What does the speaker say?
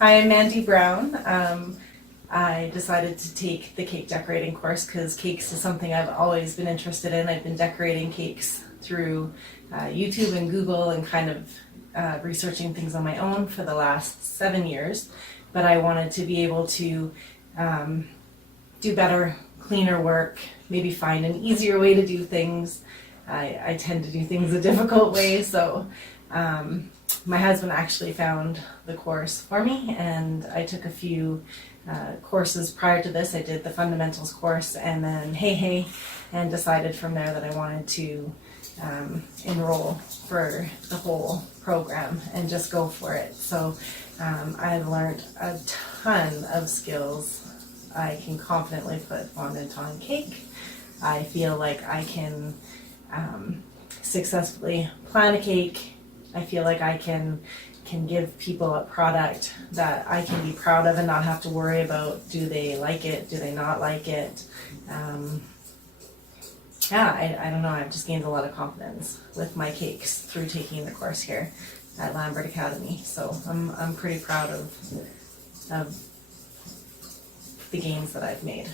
Hi, I'm Mandy Brown. I decided to take the cake decorating course because cakes is something I've always been interested in. I've been decorating cakes through YouTube and Google and kind of researching things on my own for the last 7 years. But I wanted to be able to do better, cleaner work, maybe find an easier way to do things. I tend to do things a difficult way, so my husband actually found the course for me, and I took a few courses prior to this. I did the fundamentals course and then Hey, and decided from there that I wanted to enroll for the whole program and just go for it. So I've learned a ton of skills. I can confidently put fondant on cake. I feel like I can successfully plan a cake. I feel like I can give people a product that I can be proud of and not have to worry about, do they like it, do they not like it. I don't know, I've just gained a lot of confidence with my cakes through taking the course here at Lambert Academy. So I'm pretty proud of the gains that I've made.